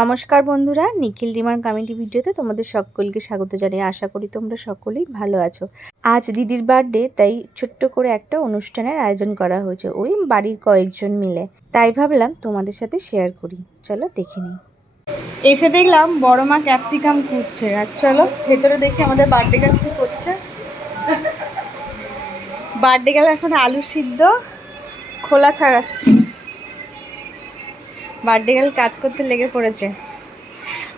নমস্কার বন্ধুরা, নিখিল dimmer community ভিডিওতে তোমাদের সকলকে স্বাগত জানাই। আশা করি তোমরা সকলেই ভালো আছো। আজ দিদির বার্থডে, তাই ছোট্ট করে একটা অনুষ্ঠানের আয়োজন করা হয়েছে ওই বাড়ির কয়েকজন মিলে। তাই ভাবলাম তোমাদের সাথে শেয়ার করি, চলো দেখে নিই। এসে দেখলাম বড় মা ক্যাপসিকাম কুটছে, আর চলো ভেতরে দেখি আমাদের বার্থডে গার্ল কী করছে। বার্থডে গার্ল এখন আলু সিদ্ধ খোলা ছাড়াচ্ছি। বার্থডে গার্ল কাজ করতে লেগে পড়েছে,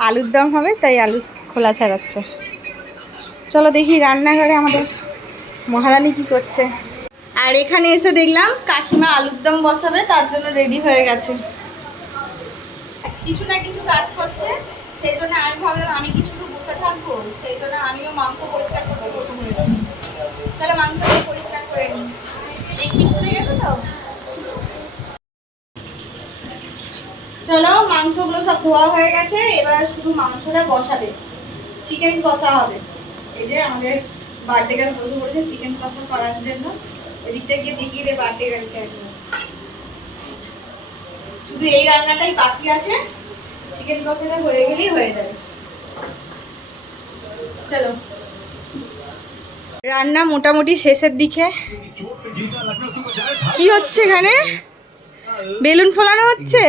আলুর দম হবে তাই আলু খোলা ছাড়াচ্ছে। চলো দেখি রান্নাঘরে আমাদের মহারানী কি করছে। আর এখানে এসে দেখলাম কাকিমা আলুর দম বসাবে, তার জন্য রেডি হয়ে গেছে। কিছু না কিছু কাজ করছে, সেই জন্য আমি ভাবলাম আমি কি শুধু বসে থাকবো, সেই জন্য আমিও মাংস পরিষ্কার করতে বসে পড়েছি। চলো মাংসটা পরিষ্কার করে নিই। এক পিস চলে গেছে তো, চলো মাংসগুলো সব ধোয়া হয়ে গেছে, এবার শুধু মাংসটা বসাবে। চিকেন কষা হবে। এই যে আমাদের বার্থডে গার্ল বসে পড়েছে চিকেন কষা করার জন্য। এদিকটা গিয়ে দেখিয়ে দে বার্থডে গার্লকে একদম। শুধু এই রান্নাটাই বাকি আছে, চিকেন কষাটা হয়ে গেলেই হয়ে যাবে। চলো রান্না মোটামুটি শেষের দিকে। কি হচ্ছে এখানে? বেলুন ফোলানো হচ্ছে।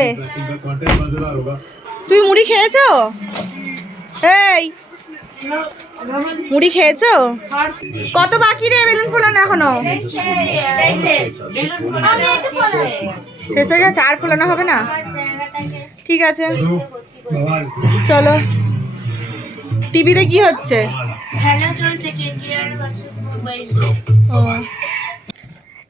তুই মুড়ি খেয়েছো? এই মুড়ি খেয়েছো? কত বাকি রে বেলুন ফোলানো এখনো? শেষ হয়ে গেছে, আর ফোলানো হবে না? ঠিক আছে চলো। টিভিতে কি হচ্ছে?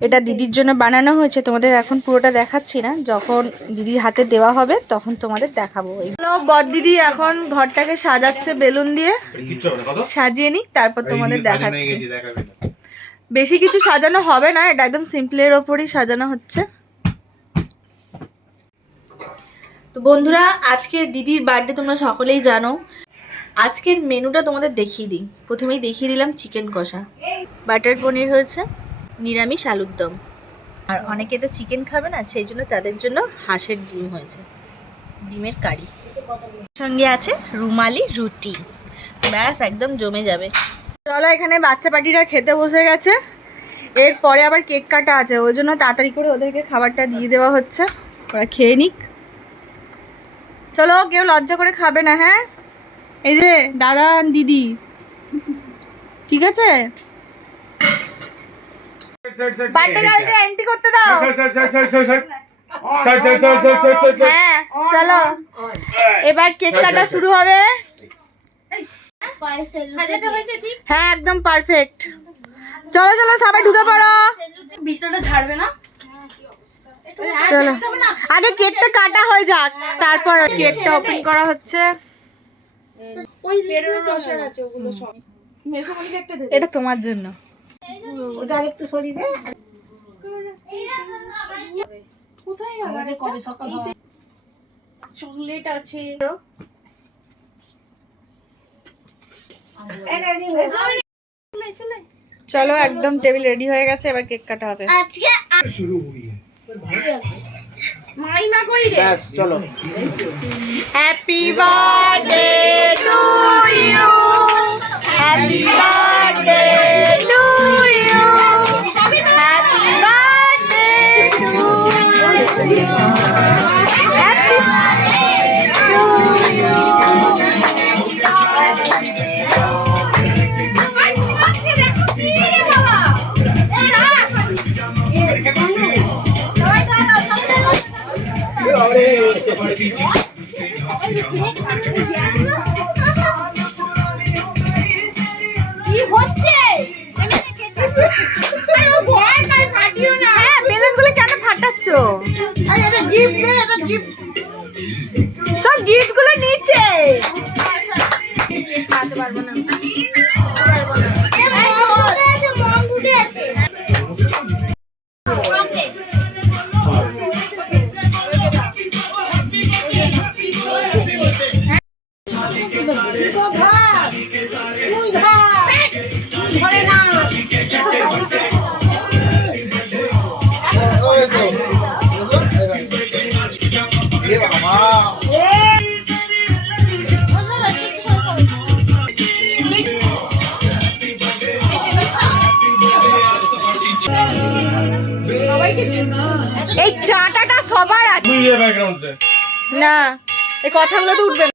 এটা দিদির জন্য বানানো হয়েছে, তোমাদের এখন পুরোটা দেখাচ্ছি না, যখন দিদির হাতে দেওয়া হবে তখন তোমাদের দেখাবো। বড় দিদি এখন ঘরটাকে সাজাচ্ছে বেলুন দিয়ে, সাজিয়ে নিক তারপর তোমাদের দেখাচ্ছি। বেশি কিছু সাজানো হবে না, এটা একদম সিম্পলের ওপরই সাজানো হচ্ছে। তো বন্ধুরা, আজকে দিদির বার্থডে তোমরা সকলেই জানো। আজকের মেনুটা তোমাদের দেখিয়ে দিই। প্রথমেই দেখিয়ে দিলাম চিকেন কষা, বাটার পনির হয়েছে, নিরামিষ আলুর দম, আর অনেকে তো চিকেন খাবে না, সেই জন্য তাদের জন্য হাঁসের ডিম হয়েছে, ডিমের কারি, সঙ্গে আছে রুমালি রুটি। ব্যাস একদম জমে যাবে। চলো এখানে বাচ্চা পার্টিরা খেতে বসে গেছে, এরপরে আবার কেক কাটা আছে, ওই জন্য তাড়াতাড়ি করে ওদেরকে খাবারটা দিয়ে দেওয়া হচ্ছে, ওরা খেয়ে নিক। চলো কেউ লজ্জা করে খাবে না, হ্যাঁ? এই যে দাদা দিদি, ঠিক আছে? বার্থডে গার্লকে এন্ট্রি করতে দাও। হ্যাঁ চলো এবার কেক কাটা শুরু হবে। হ্যাঁ একদম পারফেক্ট। চলো চলো সবাই ঢুকে পড়ো। বিছানাটা ঝাড়বে না? চলো আগে কেকটা কাটা হয়ে যাক, তারপর কেকটা ওপেন করা হচ্ছে। এটা তোমার জন্য। ওটা আরেকটু সরিয়ে দে। চকলেট আছে। চলো একদম টেবিল রেডি হয়ে গেছে, এবার কেক কাটা হবে। আজকে শুরু হই মাইমা কই রে? ব্যাস চলো। Happy birthday to you, happy birthday to you, happy birthday to you, happy birthday to you. কি হচ্ছে? বেলুনগুলো কেন ফাটাচ্ছ? সব গিফট গুলো নিচে খাওয়াতে পারবো না। না এই কথাগুলো তো উঠবে না।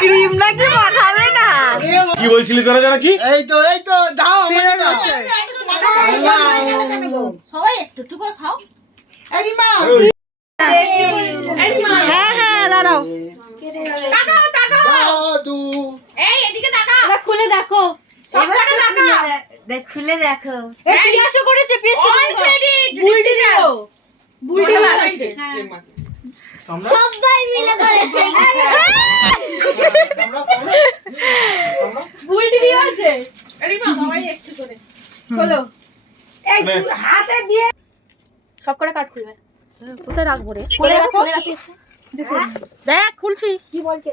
ক্রিম নাকি মাখাবে না? কি বলছিলি তোরা যারা কি? এই তো দাও সবাই একটু একটু করে খাও। হ্যাঁ হ্যাঁ দাঁড়াও, জাদু এই এদিকে তাকাও। এবার খুলে দেখো। সবকটা তাকাও। খুলে দেখো। পিয়াসও করেছে, পিয়াস কিছু All করে। credit, বুলটি দিও। বুলটি আছে। সবাই মিলে করেছে। বুলটি দিয়ে আছে। রিমা সবাই একটু করে। খোলো। এই হাতে দিয়ে সব করে কাট খুলবে। কোথায় রাখবো রে? খুলে রাখো। দেখ খুলছি। কি বলছে?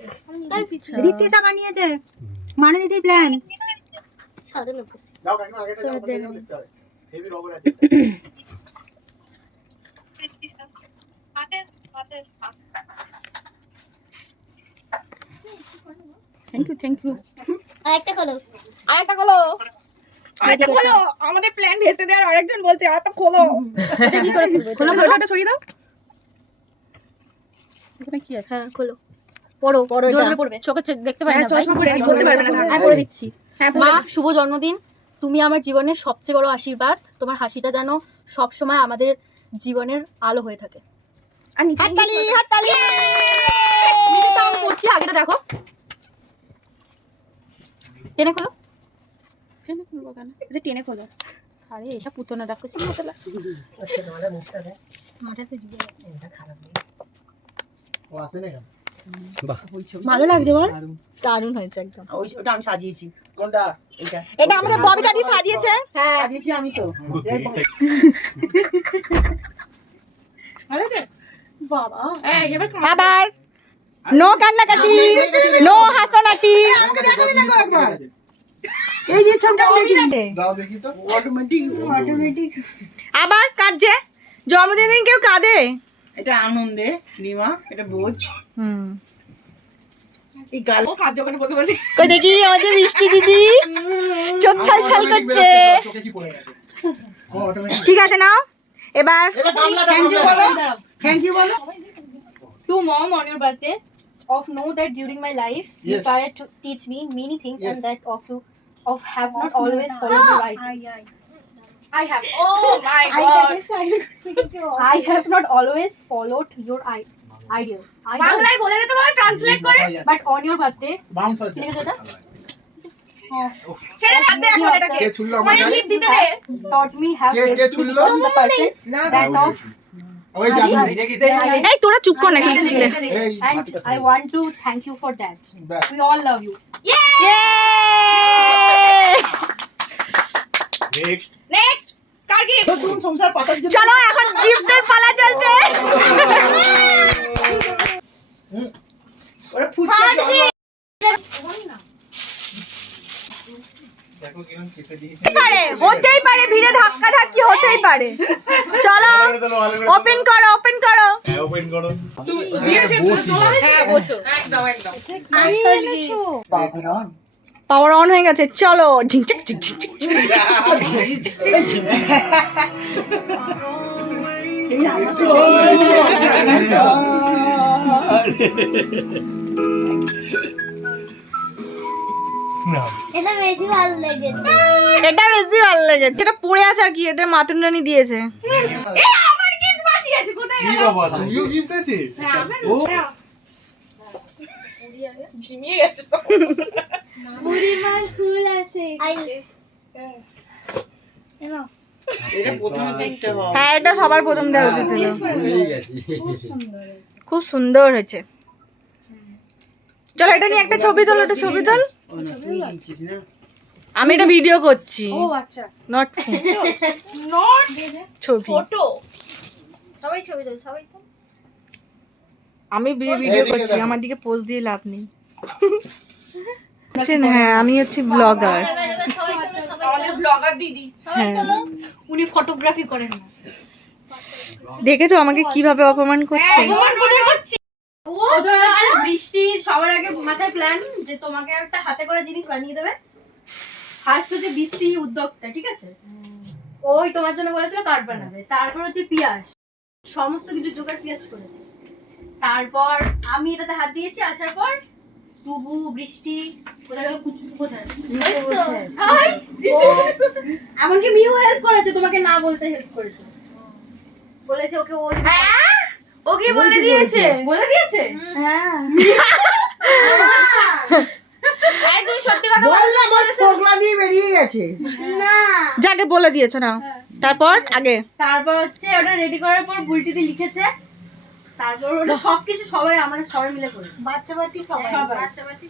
রীতিশা বানিয়েছে। মানে দিদির প্ল্যান। দাও কাকিমা আগেটা দাও দেখতে হবে হেভি রবার আছে থ্যাংক ইউ আরেকটা খোলো। আরেকটা খোলো আমাদের প্ল্যান ভেস্তে দেওয়ার আরেকজন বলছে আরেকটা খোলো এটা কি করে খুলবে খোলো ওটা সরিয়ে দাও এখানে কি আছে হ্যাঁ খোলো। পড়ো পড়ো জোরে এটা। জোরে পড়বে। চোখে দেখতে পাই না চশমা পরে বলতে পারবে না আমি পড়ে দিচ্ছি। হ্যাঁ মা শুভ জন্মদিন। তুমি আমার জীবনের সবচেয়ে বড় আশীর্বাদ। তোমার হাসিটা যেন সব সময় আমাদের জীবনের আলো হয়ে থাকে। আর নিচে হাততালি হাততালি। নিচেরটা আমি পড়ছি, আগেটা দেখো। টেনে খোলো। টেনে খুলবো কেন যে টেনে খোলো আরে এটা পুতনা রাখো সি মতলা মাথাতে জুড়ে যাচ্ছে। ও আছে না কেন ভালো লাগছে বল দারুণ হয়েছে একদম। ওটা আমি সাজিয়েছি। কোনটা এটা এটা আমাদের ববিতা দি সাজিয়েছে। হ্যাঁ সাজিয়েছি আমি তো। ভালো আছে বাবা এই এবার আবার নো কান্নাকাটি, নো হাসনাটি। এই যে ছবিটা দেখি দাও দেখি তো অটোমেটিক আবার কাঁদছে। জন্মদিন দিন কেউ কাঁদে? এটা আনন্দে নিমা, এটা বোঝ। হুম। এই গাল ও কাজ ওখানে বসে বসে কই দেখি আমাদের মিষ্টি দিদি চোখ ছলছল করছে। চোখে কি পড়ে গেছে ও অটোমেটিক ঠিক আছে নাও এবার। এটা বাংলা থ্যাংক ইউ বলো। থ্যাংক ইউ বলো। To mom on your birthday, of know that during my life you Yes. tried to teach me many things Yes. and that of have not always followed the right. I have. oh my god I have not always followed your ideas. I know, বাংলায় বলে দিতে পারো translate করে but on your birthday, bounce হচ্ছে ঠিক আছে এটা? ছেড়ে দাও দে এখন এটাকে কে ছুড়লো ওই আমার হিট দিতে দে Taught me have K ছুড়লো become the person that of ওই জাদু এই তোরা চুপ কর না একটু দিলে। এই and I want to thank you for that. ব্যাস We all love you. Next next কার কি নতুন সংসার পাতার জন্য চলো এখন গিফটের পালা চলছে। ওরা ফুটছে দেখো কিরকম চেপে দিয়েছে হতেই পারে ভিড়ে ধাক্কা ধাক্কি হতেই পারে। চলো ওপেন করো ওপেন করো। ওপেন করো। দিয়েছে তোলা হয়েছে হ্যাঁ বসো। একদম একদম পাওয়ার অন হয়ে গেছে। চলো ঝিংচাক ঝিংচাক ঝিংচাক। এটা বেশি ভালো লেগেছে। এটা বেশি ভালো লেগেছে। এটা পড়ে আছে আর কি, এটা মাতুনরানি দিয়েছে। এই আমার গিফট বাকি আছে কোথায় কি বাবা তুইও গিফট আছে ও ঝিমিয়ে গেছে সব বুড়িমার ফুল আছে। এটা প্রথমে দেখতে হবে। হ্যাঁ এটা সবার প্রথম দেখা উচিত ছিল। খুব সুন্দর হয়েছে। চলো এটা নিয়ে একটা ছবি তোল, একটা ছবি তোল। ও না তুই দিচ্ছিস না। আমি এটা ভিডিও করছি, ও আচ্ছা নট নট ছবি। ফটো সবাই ছবি দাও সবাই তো আমি ভিডিও করছি, আমার দিকে পোজ দিয়ে লাভ নেই। হ্যাঁ আমি হচ্ছে ব্লগার। আমাদের ব্লগার দিদি হ্যাঁ উনি ফটোগ্রাফি করেন না। দেখেছো আমাকে কিভাবে অপমান করছে? প্রথমে হচ্ছে বৃষ্টি সবার আগে মাথায় প্ল্যান যে তোমাকে একটা হাতে করা জিনিস বানিয়ে দেবে। ফার্স্ট হচ্ছে বৃষ্টি উদ্যোক্তা, ঠিক আছে? ওই তোমার জন্য বলেছিল কার্ড বানাবে। তারপর হচ্ছে পিয়াস, সমস্ত কিছু জোগাড় পিয়াস করেছে। তারপর আমি এটাতে হাত দিয়েছি। আসার পর টুবু, বৃষ্টি, কোথায় গেল কুচু, কোথায় আই! এমনকি মিউ হেল্প করেছে, তোমাকে না বলতে হেল্প করেছে। বলেছে ওকে ও ওকে বলে দিয়েছে। বলে দিয়েছে। হ্যাঁ এই তুই সত্যি কথা বললাম বল পোগলা দিয়ে বেরিয়ে গেছে। না যাকে বলে দিয়েছো না, তারপর আগে তারপর হচ্ছে ওটা রেডি করার পর বুলটিতে লিখেছে। তারপর ওটা সবকিছু সবাই আমরা সবাই মিলে করেছি। বাচ্চা বাচ্চি সবাই। বাচ্চা বাচ্চা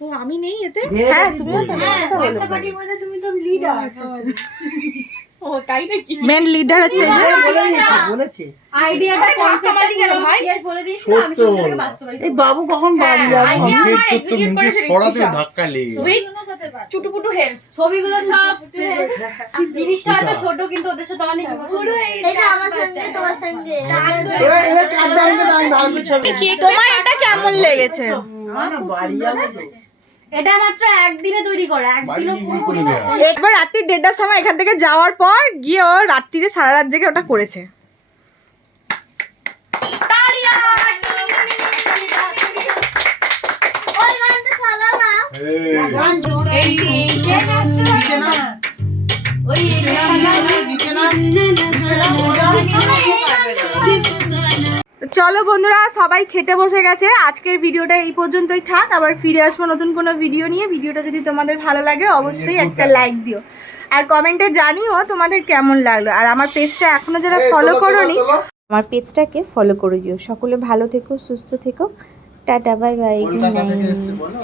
ও আমি নেই এতে। হ্যাঁ তুমিও তো বাচ্চা পার্টির মধ্যে তুমি তো লিডার। ও তাই নাকি? মেন লিডার হচ্ছে এই যে। বলেছে। আইডিয়াটা কনসেপ্টটা গেল ভাই। বলে দিয়েছিল, আমি সেটাকে বাস্তবায়িত এই বাবু কখন বাড়ি হ্যাঁ, যাবে? idea আমার তো execute মুখে করেছে ছড়াতে ঋত্বিকা। ধাক্কা লেগে গেল। উইথ চুটুপুটু হেল্প। ছবিগুলো সব জিনিসটা হয়তো ছোট, কিন্তু ওদের সাথে অনেক ইমোশন। এটা আমার সঙ্গে তোমার সঙ্গে এবার কার্ড আনবে না, আমি ভালো ছবি। তোমার এটা কেমন লেগেছে? আমার না বাড়ি যাবে তো। এটা মাত্র একদিনে তৈরি করা, একদিনও পুরোপুরি না। একবার রাত্রি 1:30টার সময় এখান থেকে যাওয়ার পর গিয়ে ও রাত্রিরে সারা রাত জেগে ওটা করেছে। ওই গানটা চালা না। গান জোরে দিচ্ছে না। তো চলো বন্ধুরা, সবাই খেতে বসে গেছে। আজকের ভিডিওটা এই পর্যন্তই থাক, আবার ফিরে আসবো নতুন কোনো ভিডিও নিয়ে। ভিডিওটা যদি তোমাদের ভালো লাগে অবশ্যই একটা লাইক দিও, আর কমেন্টে জানিও তোমাদের কেমন লাগলো। আর আমার পেজটা এখনো যারা ফলো করোনি, আমার পেজটাকে ফলো করে দিও। সকলে ভালো থেকো, সুস্থ থেকো, tata, bye bye, good Kolkata থেকে নাইট। এসেছে বলো।